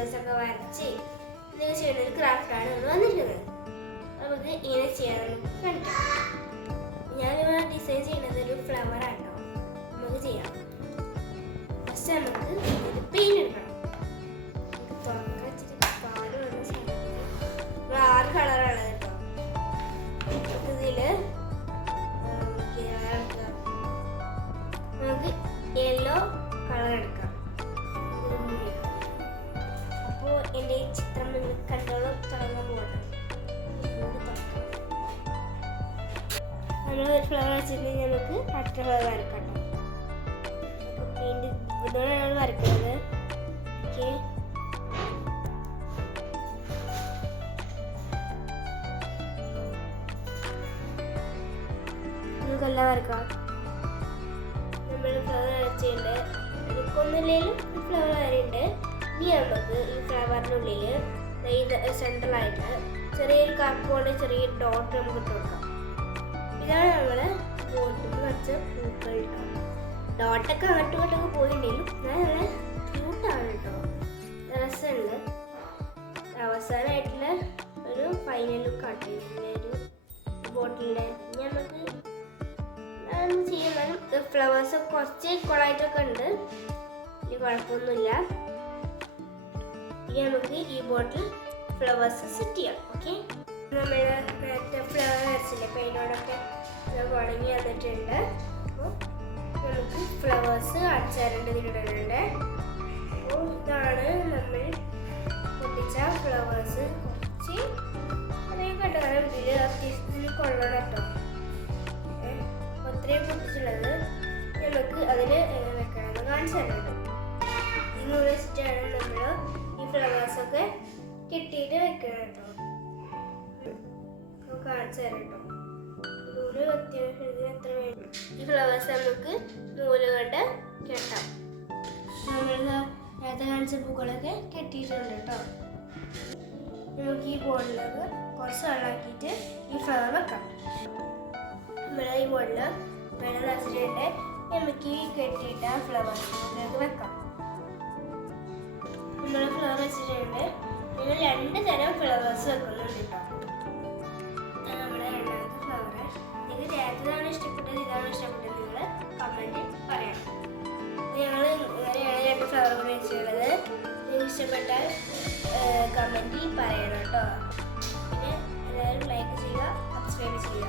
പിക്ചേഴ്സൊക്കെ വരച്ച് ഇതൊക്കെ ചെയ്യുന്ന ഒരു ക്രാഫ്റ്റാണ് നമ്മൾ വന്നിരിക്കുന്നത്. നമുക്ക് ഇങ്ങനെ ചെയ്യാൻ കാണിക്കാം. ഞാനിവിടെ ഡിസൈൻ ചെയ്യുന്നത് ഒരു ഫ്ലവർ ആട്ടോ. നമുക്ക് ചെയ്യാം. ഫസ്റ്റ് നമുക്ക് ഒരു പെയിന്റ് എടുക്കണം. തുറക്കാൻ വെച്ചിട്ട് പാട് വന്ന സാധനം 6 കളറാണ് കേട്ടോ. ഇതില് നമുക്ക് യെല്ലോ കളർ എടുക്കാം. അപ്പോൾ എൻ്റെ ഈ ചിത്രം നിങ്ങൾ കണ്ടോളം തുടങ്ങാൻ പോകണം. നമ്മൾ ഒരു ഫ്ലവർ വെച്ചിട്ടുണ്ടെങ്കിൽ നമുക്ക് അടുത്ത ഫ്ലവർ വരക്കാം. പെയിന്റ് ഇവിടെയാണ് നമ്മൾ വരയ്ക്കുന്നത്. ഓക്കെ, നമുക്കെല്ലാം വരക്കാം. നമ്മൾ ഫ്ലവർ വരച്ചിട്ടുണ്ട്. എനിക്കൊന്നുമില്ലെങ്കിലും ഫ്ലവർ വരയുണ്ട്. ഇനി നമുക്ക് ഈ ഫ്ലവറിനുള്ളിൽ ഇത് സെൻട്രലായിട്ട് ചെറിയൊരു കപ്പ് കൊണ്ട് ചെറിയൊരു ഡോട്ട് നമുക്ക് ഇട്ട് കൊടുക്കാം. ഇതാണ് നമ്മൾ ബോട്ടിൽ വെച്ച പൂക്കൾ കേട്ടോ. ഡോട്ടൊക്കെ അങ്ങോട്ടും ഇങ്ങോട്ടൊക്കെ പോയിട്ടുണ്ടെങ്കിലും നല്ല ക്യൂട്ടാണ് കേട്ടോ, രസമുണ്ട്. അവസാനമായിട്ടുള്ള ഒരു ഫൈനൽ ലുക്ക് ആട്ടോ ഒരു ബോട്ടിലിൻ്റെ. ഇനി നമുക്ക് ചെയ്യാനും ഫ്ലവേഴ്സ് കുറച്ച് കൊളായിട്ടൊക്കെ ഉണ്ട്, ഇനി കുഴപ്പമൊന്നുമില്ല. ഇനി നമുക്ക് ഈ ബോട്ടിൽ ഫ്ലവേഴ്സ് സെറ്റ് ചെയ്യാം. ഓക്കെ, നമ്മൾ നേരത്തെ ഫ്ലവർ വരച്ചില്ലേ പെയിനോടൊക്കെ ഉണങ്ങി വന്നിട്ടുണ്ട്. അപ്പോൾ നമുക്ക് ഫ്ലവേഴ്സ് അടിച്ചാറുണ്ട് ഇതിലിടുന്നുണ്ട്. അപ്പോൾ ഇതാണ് നമ്മൾ പൊട്ടിച്ച ഫ്ലവേഴ്സ്. കുറച്ച് അധികം കേട്ടോ, കാരണം ഇതിൽ അത്യാവശ്യത്തിന് കൊള്ളണം കേട്ടോ. അത്രയും പൊട്ടിച്ചുള്ളത് നമുക്ക് അതിൽ വെക്കണമെന്ന് കാണിച്ചു തരുന്നുണ്ട്. ഇതിനോട് വെച്ചിട്ടാണ് നമ്മൾ ഈ ഫ്ലവേഴ്സൊക്കെ കെട്ടിയിട്ട് വെക്കണം കേട്ടോ. കാണിച്ചു തരാം കേട്ടോ. നൂല് അത്യാവശ്യം എത്ര വേണം. ഈ ഫ്ലവേഴ്സ് നമുക്ക് നൂല് കൊണ്ട് കെട്ടാം. നമ്മൾ നേരത്തെ കാണിച്ച പൂക്കളൊക്കെ കെട്ടിയിട്ടുണ്ട് കേട്ടോ. നമുക്ക് ഈ ബോർഡിലേക്ക് കുറച്ച് വെള്ളമാക്കിയിട്ട് ഈ ഫ്ലവർ വെക്കാം. നമ്മുടെ ഈ ബോർഡിൽ വെള്ളം നിറച്ചിട്ടുണ്ട്. നമുക്ക് ഈ കെട്ടിയിട്ട ഫ്ലവേഴ്സിലേക്ക് വെക്കാം. നമ്മൾ ഫ്ലവർ വെച്ചിട്ടുണ്ട്. നിങ്ങൾ 2 തരം ഫ്ലവേഴ്സ് വെക്കുന്നുണ്ട് കേട്ടോ. നമ്മുടെ രണ്ടാമത്തെ ഫ്ലവർ നിങ്ങൾക്ക് ഏതാണ് ഇഷ്ടപ്പെട്ടത്, ഇതാണ് ഇഷ്ടപ്പെട്ടത് നിങ്ങൾ കമൻറ്റിൽ പറയണം. ഞങ്ങൾ ഇങ്ങനെയാണ് 2 ഫ്ലവർ കൂടി വെച്ചിട്ടുള്ളത്. നിങ്ങൾക്ക് ഇഷ്ടപ്പെട്ടാൽ കമൻറ്റിൽ പറയണം കേട്ടോ. പിന്നെ എല്ലാവരും ലൈക്ക് ചെയ്യുക, സബ്സ്ക്രൈബ് ചെയ്യുക.